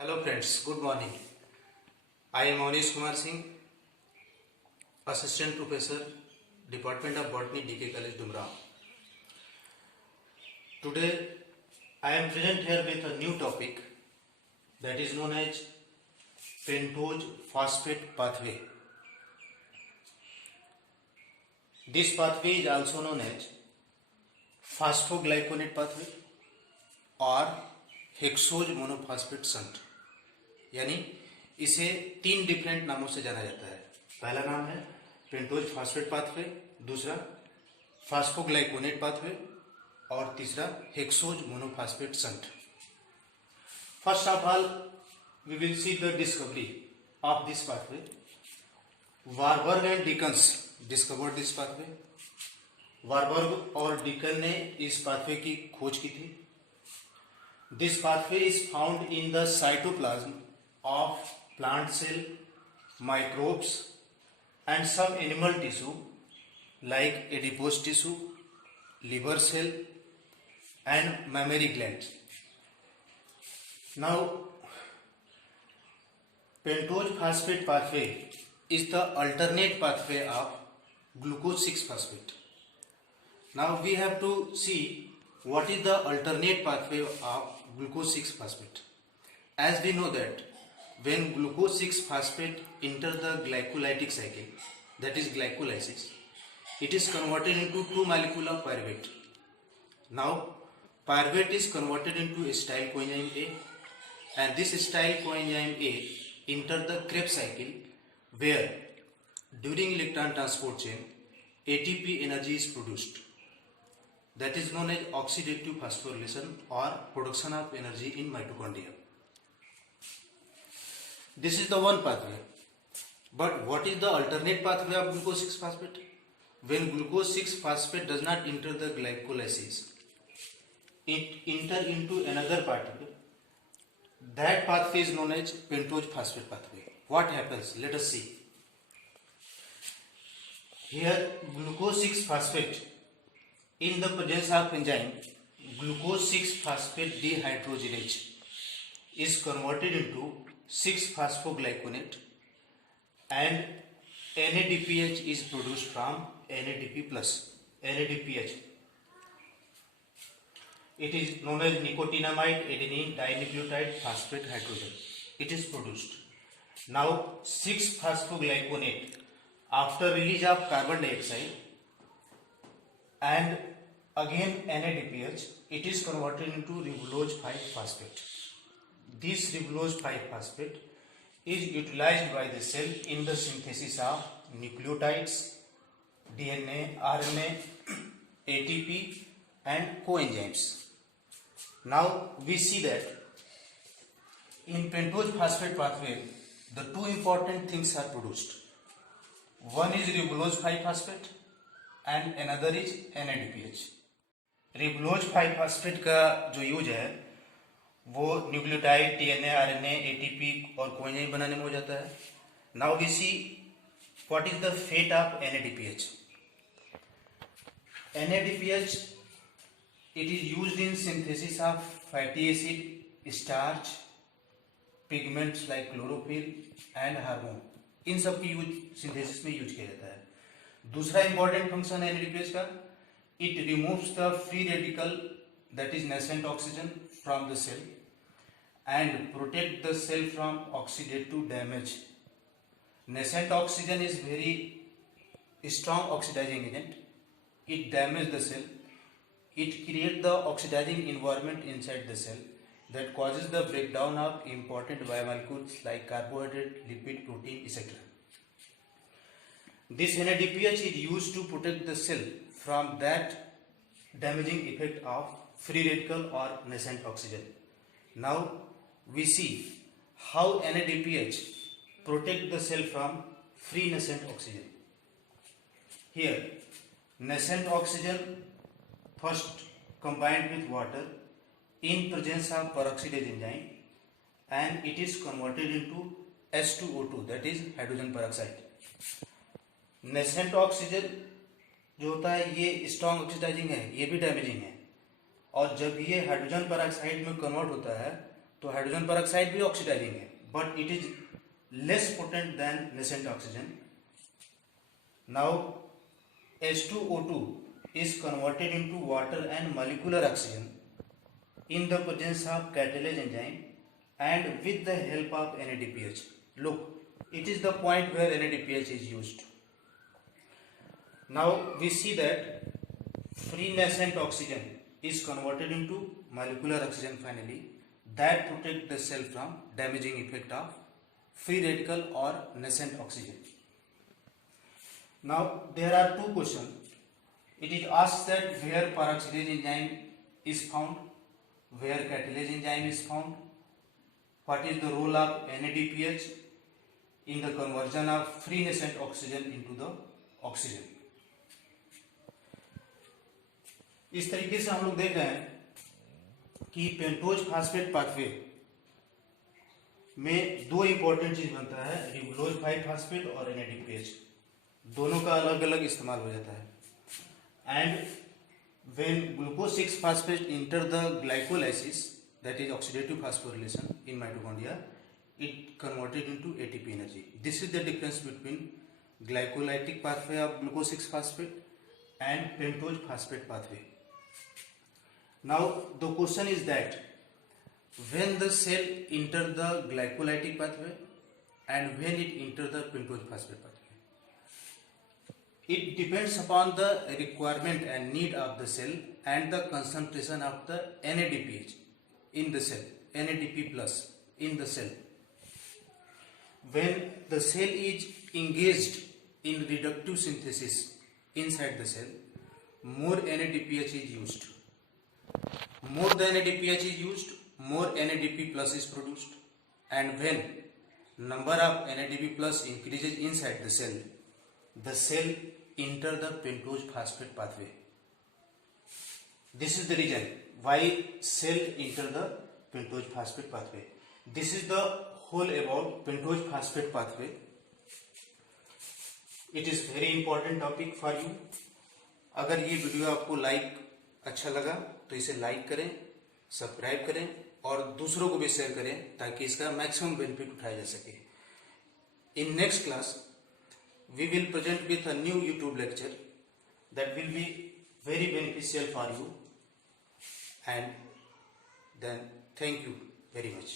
Hello friends, good morning. I am Manish Kumar Singh, Assistant Professor, Department of Botany, DK College, Dumra. Today I am present here with a new topic that is known as pentose phosphate pathway. This pathway is also known as phosphoglyconate pathway और hexose monophosphate shunt, यानी इसे 3 different नामों से जाना जाता है। पहला नाम है पेंटोज फॉस्फेट पाथवे, दूसरा फास्फोग्लाइकोनेट पाथवे और तीसरा hexose monophosphate shunt. First of all we will see the discovery of this pathway. Warburg and Dickens discovered this pathway. Warburg और डिकन ने इस पाथवे की खोज की थी। This pathway is found in the cytoplasm of plant cell, microbes and some animal tissue like adipose tissue, liver cell and mammary glands. Now, pentose phosphate pathway is the alternate pathway of glucose 6-phosphate. Now we have to see what is the alternate pathway of glucose 6-phosphate. As we know that when glucose 6-phosphate enter the glycolytic cycle, that is glycolysis, it is converted into 2 molecules of pyruvate. Now pyruvate is converted into acyl coenzyme A, and this acyl coenzyme A enter the Krebs cycle, where during electron transport chain ATP energy is produced. That is known as oxidative phosphorylation or production of energy in mitochondria. This is the one pathway. But what is the alternate pathway of glucose 6-phosphate? When glucose 6-phosphate does not enter the glycolysis, it enter into another pathway. That pathway is known as pentose phosphate pathway. What happens? Let us see. Here glucose 6-phosphate, in the presence of enzyme glucose 6-phosphate dehydrogenase is converted into 6-phosphoglyconate and NADPH is produced from NADP plus NADPH. It is known as nicotinamide adenine dinucleotide phosphate hydrogen. It is produced. Now 6-phosphoglyconate, after release of carbon dioxide and again NADPH, it is converted into ribulose 5-phosphate. This ribulose 5-phosphate is utilized by the cell in the synthesis of nucleotides, DNA, RNA, ATP and coenzymes. Now we see that in pentose phosphate pathway the 2 important things are produced. One is ribulose 5-phosphate and another is NADPH. Ribulose 5-phosphate का जो use है वो nucleotide, DNA, RNA, ATP और coenzyme बनाने में हो जाता है. Now we see what is the fate of NADPH. NADPH, it is used in synthesis of fatty acid, starch, pigments like chlorophyll and hormone. इन सब की यूज सिंथेसिस में यूज किया जाता है. दूसरा इंपॉर्टेंट फंक्शन है NADPH का, it removes the free radical, that is nascent oxygen, from the cell and protect the cell from oxidative damage. Nascent oxygen is very strong oxidizing agent. It damages the cell. It creates the oxidizing environment inside the cell that causes the breakdown of important biomolecules like carbohydrate, lipid, protein, etc. This NADPH is used to protect the cell from that damaging effect of free radical or nascent oxygen. Now we see how NADPH protect the cell from free nascent oxygen. Here nascent oxygen first combined with water in presence of peroxidase enzyme and it is converted into H2O2, that is hydrogen peroxide. Nascent oxygen जो होता है ये strong oxidising है, ये भी damaging है, और जब ये हाइड्रोजन पेरोक्साइड में कन्वर्ट होता है तो हाइड्रोजन पेरोक्साइड भी ऑक्सीडाइजिंग है, but it is less potent then nascent oxygen. Now H2O2 is converted into water and molecular oxygen in the presence of catalase enzyme and with the help of NADPH. Look, it is the point where NADPH is used. Now we see that free nascent oxygen is converted into molecular oxygen finally, that protect the cell from damaging effect of free radical or nascent oxygen. Now there are two questions. It is asked that where peroxidase enzyme is found, where catalase enzyme is found, what is the role of NADPH in the conversion of free nascent oxygen into the oxygen. इस तरीके से हम लोग देख रहे हैं कि pentose phosphate pathway में दो इंपॉर्टेंट चीज बनता है, रिबुलोज 5-फास्फेट और NADPH. दोनों का अलग अलग इस्तेमाल हो जाता है. And when glucose six phosphate enter the glycolysis, that is oxidative phosphorylation in mitochondria, it converted into ATP energy. This is the difference between glycolytic pathway of glucose six phosphate and pentose phosphate pathway. Now the question is that when the cell enter the glycolytic pathway and when it enter the pentose phosphate pathway, it depends upon the requirement and need of the cell and the concentration of the NADPH in the cell, NADP plus in the cell. When the cell is engaged in reductive synthesis inside the cell, more NADPH is used. More the NADPH is used, more NADP plus is produced, and when number of NADP plus increases inside the cell enter the pentose phosphate pathway. This is the reason why cell enter the pentose phosphate pathway. This is the whole about pentose phosphate pathway. It is very important topic for you. अगर ये video आपको अच्छा लगा तो इसे like करें, subscribe करें और दूसरों को भी शेयर करें ताकि इसका मैक्सिमम बेनिफिट उठाया जा सके. In next class we will present with a new YouTube lecture that will be very beneficial for you, and then thank you very much.